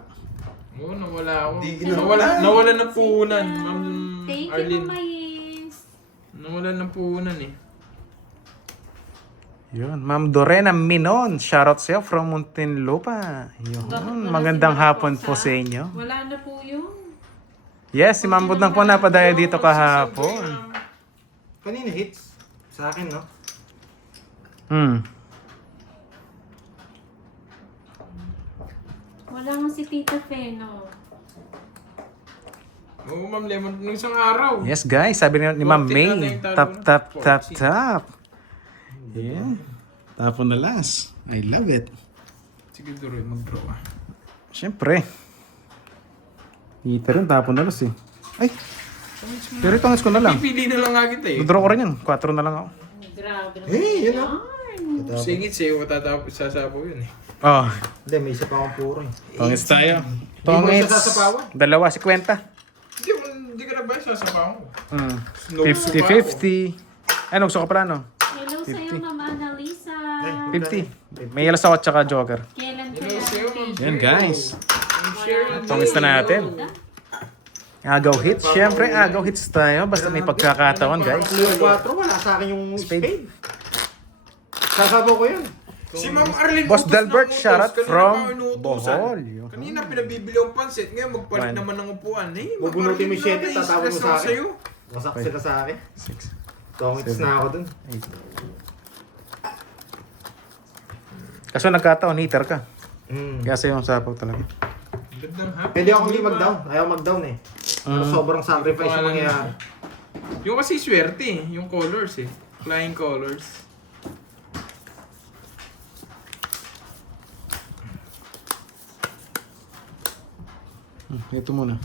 Oo, nawala ako. Di- Nawala ng puhunan, Ma'am Thank you, Arlene. Mama Yes. Nawala ng puhunan eh. Yun. Ma'am Dorena Minon. Shoutout sa'yo from Muntinlupa. Yun. Magandang hapon po sa inyo. Wala na po yun. Yes, si Ma'am Budang po napadayo dito kahapon. Kanina hits. Sa akin, no? Wala nga si Tita Feno. Oo, Ma'am Lemon, nung isang araw. Yes, guys. Sabi ni Ma'am 14 na May. yung talo Tap, na. tap, tap, 14. tap. Yeah. Tapon na last. I love it. Sige, Duroy, mag-draw ah. Siyempre. Kita rin, tapon na last eh. Ay! Pero itong ko na lang. Pipili na lang nga kita eh. Dodraw ko rin yan. 4 na lang ako. Grabe naman. Hey, yun na. Sige, sa'yo sasabaw yun eh. Oh, Hindi, may isa pa akong puro eh. tongits tayo. Hindi mo Tongits. siya sasapawan. Dalawa, 50. Hindi ka na ba sasabaw ko? 50-50. Ay, nagsuka pala, no? Hello sa'yo, Mama Annalisa. 50. May alas ako at saka joker. Kailan Hello kaya sa'yo, ang Ma'am. Yan, guys. Share Tongits na natin. Agaw hits. Siyempre, agaw hits tayo. Basta may pagkakataon, guys. Leo 4, wala sa akin yung spade. Sasabaw ko yun. Si Ma'am Arlene Boss utos Delbert, ng utos. shoutout Kanina from pa inuutosan. Bohol. Yun. Kanina pinabibili ang pansit. Ngayon magpalit One. naman ng upuan. Eh, Bubunutin mo yung Ma'am Arlene, 7, tatawag mo na-stress sa ako akin. sa'yo. Wasak sila sa akin. 6. Tongits na ako dun. Kaso nagkataon, heater ka. Mm. Kaya sa'yo ang sapaw talaga. Gandang happy. Pwede ako hindi mag-down. Ayaw mag-down eh. Pero sobrang sacrifice yung mangyayari. Yung kasi swerte eh. Yung colors eh. Flying colors. Ito muna.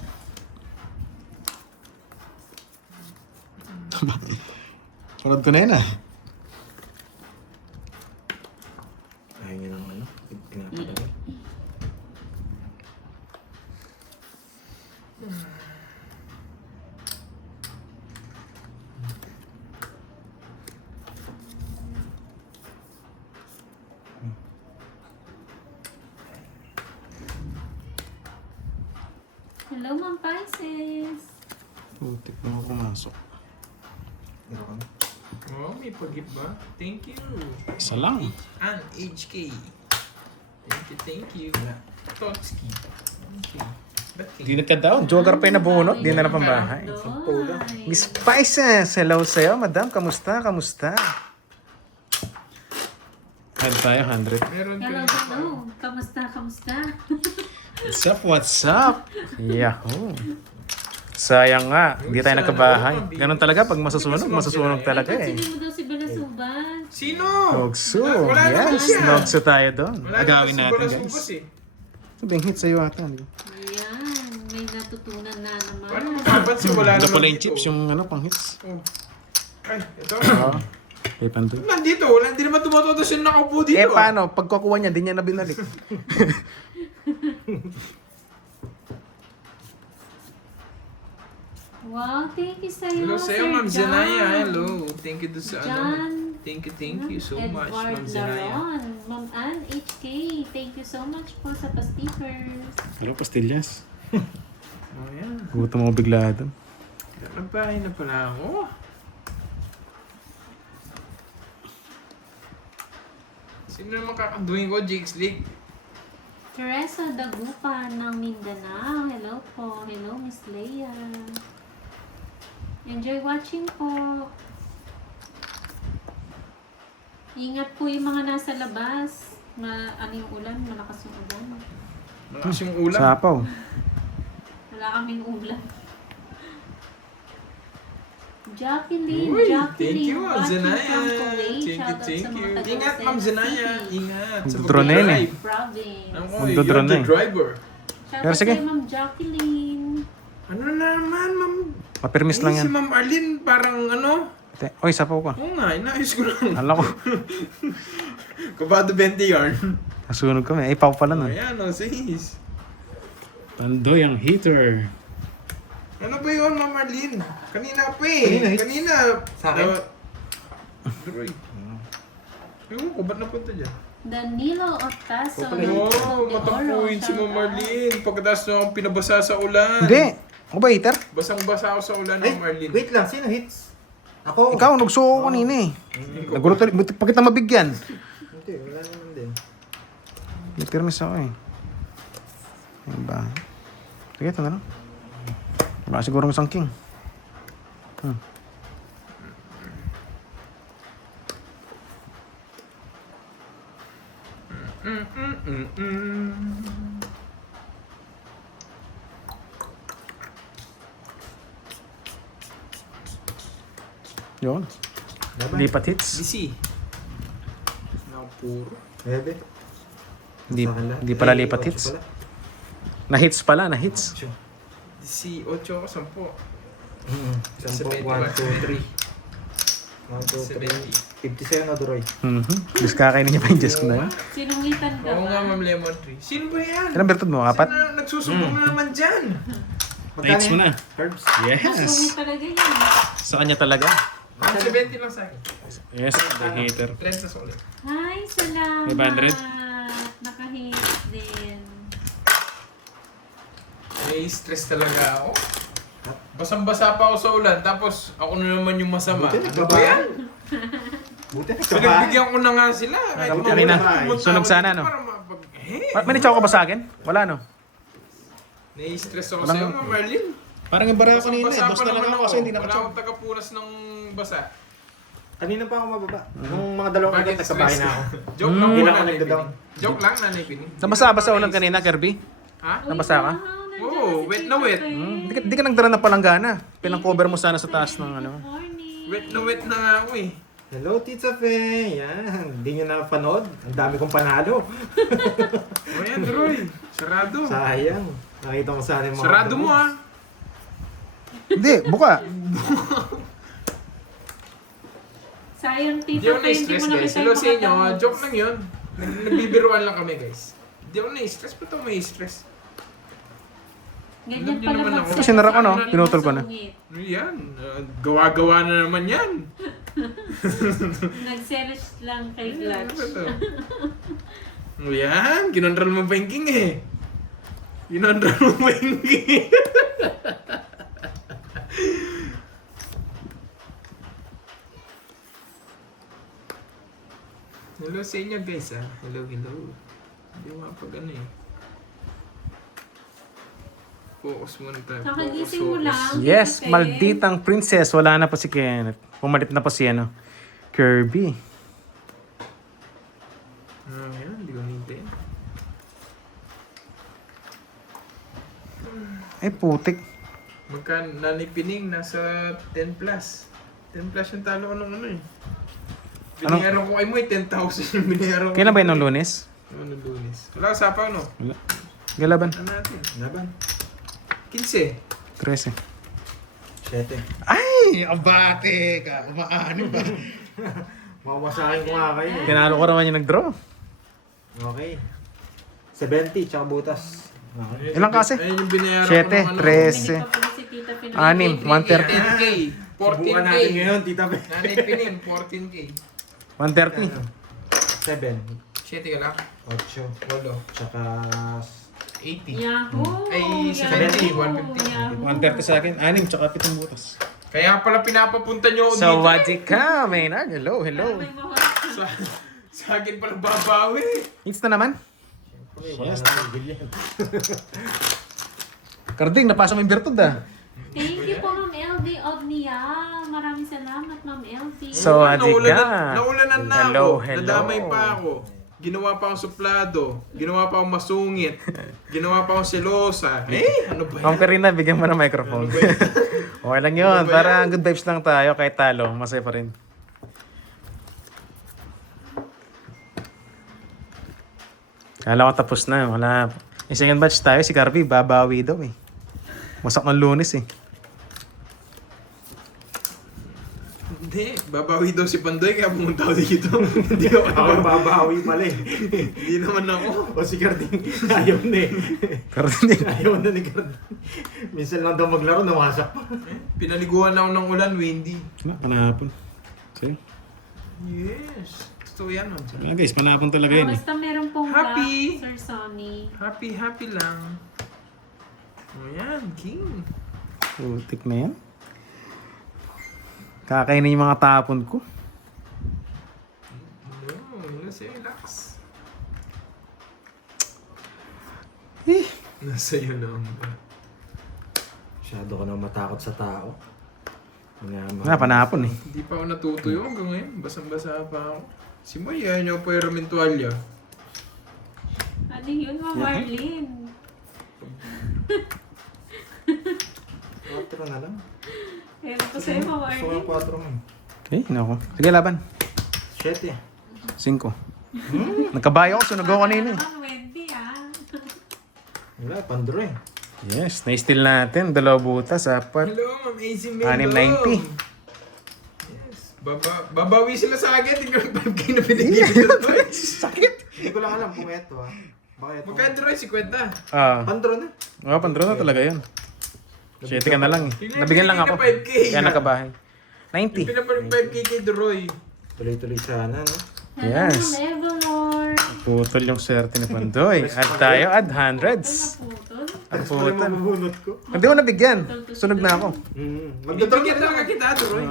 Parad ko na yun ah. Ayaw niya ng ano. Pinapalagay. Hello, Ma'am Pisces. Putik na ako pumasok. Oh, may pag-gift ba? Thank you. Isa lang. And HK. Thank you. Totski. Okay. Ba't Di nagka-down. Joker pa yung nabunot. Di na na pambahay. Doy. Miss Pisces, hello sa'yo, madam. Kamusta? Kamusta? Add tayo, 100. meron ka Hello, rin. hello. Kamusta, kamusta? What's up? What's up? Yahoo! Sayang nga, hindi tayo nagkabahay. Ganun talaga, pag masusunog, masusunog talaga eh. Pansinin mo daw si Balasuban. Sino? Nogso! Wala naman Yes, siya. Nogso tayo doon. Wala Agawin naman natin, si guys. Balasubas eh. Sabihin hit sa'yo ata. di ba? Ayan, may natutunan na naman. Paano mo mapapansin? Wala Ito naman pala yung dito. chips, yung ano, pang hits. Oh. Ay, ito. Oo. Kay Pantoy. Nandito, wala hindi naman tumatodos yung nakaupo dito. Eh paano? Pag kukuha niya, di niya na binalik. Wow, thank you sa'yo, Hello sa'yo, Sir Ma'am John. Zanaya. Hello. Thank you doon sa ano. John. Thank you so much, Edward Ma'am Zanaya. Laron. Ma'am Ann HK, thank you so much po sa pa-stickers. Pero pastillas. Oh, yan. Gutom mo bigla doon. Nagbahay na pala ako. Sino naman kakaduhin ko, Jigs League? Teresa Dagupan ng Mindanao. Hello po. Hello, Miss Leia. Enjoy watching po. Ingat po yung mga nasa labas. Ano yung ulan? Malakas yung ulan. Malakas yung ulam. Sapaw. Wala kaming ulan. Jacqueline, Uy, Jacqueline, thank you, Ma'am watching Zanaya. from Kuwait. Thank Shoutout sa mga you. taga Ingat, Ma'am Lucena Zanaya. City. Ingat. Sa Drone na yun eh. pag-drive. Province. Alam ko, Magdodrone you're na the eh. driver. Shoutout Pero sige. kay Ma'am Jacqueline. Ano na naman, Ma'am? Mapirmis lang Si yan. Ma'am Arlene, parang ano? Oy, sapaw ka. Oo nga, inayos ko lang. Alam ko. Kabado 20 yarn. Nasunog kami. Ay, pao pala nun. Ayan, o, sis. Pandoy ang heater. Ano ba yun, Ma'am Arlene? Kanina pa eh. Kanina, Sa akin? Droy. Ewan ko, ba't napunta dyan? Danilo Otaso. Wow, matapuin si Ma'am Arlene. Pagkatapos na akong pinabasa sa ulan. Hindi. Ako ba heater? Basang-basa ako sa ulan, Ay, Ma'am Arlene. wait lang. Sino hits? Ako. Ikaw, nagsuko ko kanina eh. Nagulo tuloy. Buti pa kita mabigyan. Hindi, wala naman din. Nagpirmis ako eh. Ayun ba? Sige, ito na lang. Baka siguro ng isang king. Yun. Lipat hits. DC. Puro. Bebe. Hindi pala lipat hits. Na hits pala, na hits. DC, 8 ako, 10. 1, 2, 3. 1, 2, 3. 50 sa'yo na, Duroy. Gusto kakainin niya pa yung Jess ko na yun. Sinungitan ka Oo ba? nga, Ma'am Lemon Tree. Sino ba yan? Ilang bertod mo? Apat? Sino nagsusumbong na naman dyan? Na-hits mo na. Herbs. Masungit Yes! talaga yan. Sa kanya talaga. 70 lang sa akin. Yes, the hater. 30 sa ulit. Hi, salamat. 500? Nakahit din. May stress talaga ako. Basang-basa pa ako sa ulan, tapos ako na naman yung masama. Buti Ano ba yan? Buti na Pinagbigyan ko na nga sila. Kahit Buti mawala na. pumunta Sunog ako sana, dito no? para mapag- May nitsaw ka ba sa akin? Wala no? Nai-stress ako Walang- sa'yo, Ma'am Marlene. Parang yung barako kanina eh. Basang-basa Dos pa na lang naman ako kasi hindi Wala nakatsaw. akong taga-punas ng basa. Kanina pa ako mababa. Nung mga dalawang Bakit ulit, nagkabahay stress na ako. Joke lang Hindi po, lang ako Nanay nagda-down. Pining. Joke lang, Nanay Pining. Nabasa-basa ulan kanina, Kirby. Ha? Uy, Nabasa ka? wow, nandiyan Oo, na si wet Tita na wet. Faye. Di ka nagdala ng palanggana. Pinang-cover mo sana sa taas ng ano. Good morning. Wet na nga ako eh. Hello, Tita Faye. Yan. Hindi nyo napanood. Ang dami kong panalo. O yan, Roy. Sarado. Sayang. Nakita mo sana yung mga... Sarado mo ah. Hindi, buka. Sayang, Hindi Tita ako Faye, hindi na-stress mo na guys. kita Hello sa inyo. ipakatapos. Joke lang yun. Nagbibiruan lang kami guys. Hindi ako na-stress. Ba't ako may stress? Ganyan Alam niyo pala naman ako. mag-set. Sinara ko, no? Hindi mo Pinutol ko na. sungit. Ano yan? Gawa-gawa na naman yan. Nag-search lang kay Ano Clutch. to? O yan. Kinontrol mo pa yung king eh. Kinontrol mo pa yung king. Hello sa inyo guys ah. Hello. Hindi mapag ano eh. Focus muna tayo. Nakagising mo lang. Yes, Tita Faye. malditang princess. Wala na po si Kenneth. Pumalit na po si ano, Kirby. Yan, hindi ko nintay. Ay, putik. Magka Nanay Pining nasa 10 plus. 10 plus yung talo ko nung ano eh. Ano? Binayaran ko kay mo eh, 10,000 yung binayaran ko. Kailan ba yun ng Lunes? Ano Lunes? Wala, sapaw no? Wala. Galaban. Ano natin? Laban. 15. 13. 7. Ay! Abate ka! Umaano ba? Mawasakin ko nga kayo. Tinalo ko naman yung nag-draw. Okay. 70, tsaka butas. Okay. Ilang kasi? Ayun yung binayaran ko 7, nung ano. 13. Bumili pa pala si Tita Faye ng- Anim, 130. 10K. Subukan 14K. natin ngayon, Tita Faye. Nanay Pining, 14K. 130. 7, 7 ka lang? 8, 8. tsaka 80. Yahoo! Ay, Yahoo! 70, 150. Yahoo! 130 sa akin. 6, tsaka 7 butas. Kaya pala pinapapunta nyo ako So, dito. what you come, Maynard? Hello, hello. May mga- Sa, sa akin pala babawi. Hits na naman. wala na ng bilyan. Karding, napasa mo yung virtud ah. Thank you po, Ma'am LD Ognia. Maraming salamat, Ma'am LD. So, Adika. Naulanan na Hello, ako. hello. Nadamay pa ako. Ginawa pa akong suplado. Ginawa pa akong masungit. Ginawa pa akong selosa. Ano ba Ma'am yan? Karina, bigyan mo ng microphone. Ano ba yan? Okay lang yun. Ano ba Para yan? good vibes lang tayo kahit talo. Masaya pa rin. Kala ko tapos na. Wala. Yung second batch tayo, si Carby, babawi daw eh. Masak ng Lunes eh. Hindi. Babawi daw si Pandoy kaya pumunta ako dito. Hindi ako. Ako babawi pala eh. Hindi naman ako. O si Carding, ayaw na eh. Karding. Ayaw na ni Carding. Minsan lang daw maglaro, nawasak pa. Pinaliguan ako ng ulan, windy. Panahapon. See? Yes. Gusto ko yan. oh. Wala guys, panahapon talaga yun eh. Basta meron pong Happy. black, Sir Sonny. Happy lang. O yan, king. Putik na yan. Kakainin yung mga tapon ko. No, relax. Eh. Nasa iyo lang ba? Masyado ko na matakot sa tao. Wala, panahapon eh. Hindi pa ako natutuyo hanggang ngayon. Basang-basa pa ako. Si Moy, ayaw niya po yung ramintualya. Ano yun, Ma'am Marlene? 4 na lang. Pero ko sa'yo, Ma'am Gusto ko Marlene. ng 4 man. Okay, nako. Sige, laban. 7. 5. Nagkabayo ako, sunog ako kanina eh. Ma'am Wendy, ah. Wala, pandro eh. Yes, na-steal natin. 2 butas, 4. Hello, Ma'am AC Melo. 6.90. Yes. Babawi sila sa akin. Tingnan yung 5K na binigay ko. Sakit! Hindi ko lang alam kung ito ah. Baka ito. Magkano rin si Kwenta? Ah, Pandro na. pandro na talaga yun. 7 ka na lang eh. Nabigyan lang ako. Pinabalik ka 5K. Kaya nakabahay. 90. Pinabalik 5K kay Doroy. Tuloy-tuloy sana, no? Yes. Hello, Ma'am Evelor. Putol yung swerte ni Pandoy. Add tayo, add hundreds. Naputol. Ang Ano yung putol. mabubunot ko? Hindi ko nabigyan. Sunog na ako. Magdodogyan talaga kita, Doroy.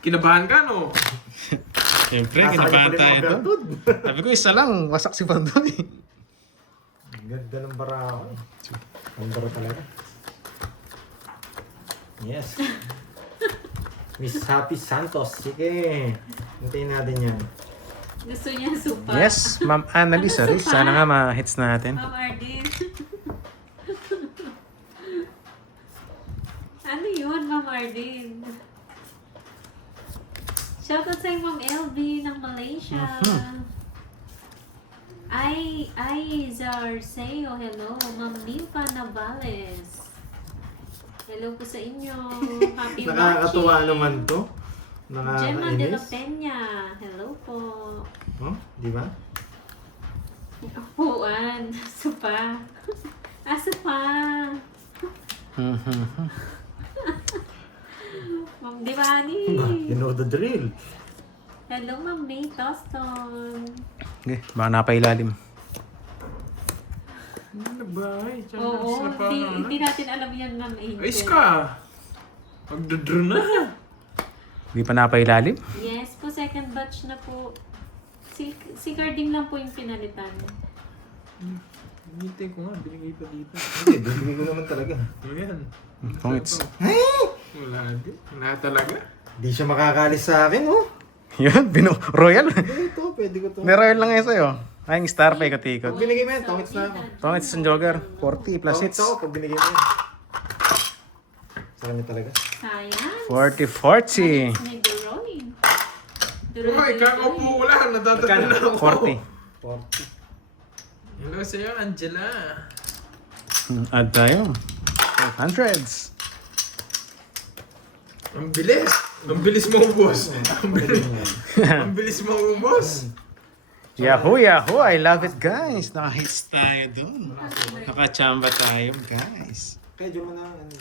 Kinabahan ka, no? Siyempre, Nasa kinabahan kanya tayo pala yung ito. bertud. Sabi ko, isa lang. Wasak si Pandoy. Ang ganda ng bara ako. Pandro talaga. Yes. Miss Happy Santos. Sige. Hintayin natin yan. Gusto niya supa. Yes, Ma'am Annalisa. Sana nga ma-hits natin. Ma'am Ardin. Ano yun, Ma'am Ardin? Shoutout sa'yo, Ma'am LB ng Malaysia. Ay, Zarseo, hello. Ma'am Milpa Navales. Hello po sa inyo. Happy Nakakatuwa watching. naman to. Gemma de la Nakakainis. Peña. Hello po. Oh, di ba? Upuan. Supa. Supa. Ma'am Divani. You know the drill. Hello, Ma'am May Toston. Okay, baka napailalim. Ano ba? Oo, hindi natin alam yan, Ma'am Angel. Ayos ka! Magdodraw na! Hindi pa napailalim? Yes po, second batch na po. Si Carding lang po yung pinalitan. Hintay ko nga, binigay pa dito. Hindi, bibigay ko naman talaga. Ayan. Pongits. Wala din. Wala talaga. Di siya makakalis sa akin, oh. Yun, Royal. Ito, pwede ko to. May Royal lang ngayon sa'yo. Ay, yung star pa ikot-ikot. Pag binigay mo yan, tongits na ako. Pongits sa jogger. 40 plus Tongits hits. ako pag binigay mo yan. Sa kanya talaga. Sayang. 40-40. May Duroy. Uy, kakaupo ko lang. Natatatlo na ako. 40. 40. Hello sa'yo, Angela. Add tayo. 500s. Ang bilis. Ang bilis mo ubos. Ang bilis mo ubos. Yahoo, Yahoo! I love it, guys. Naka-hits tayo dun. Nakachamba tayo, guys. Kaya mo na, ano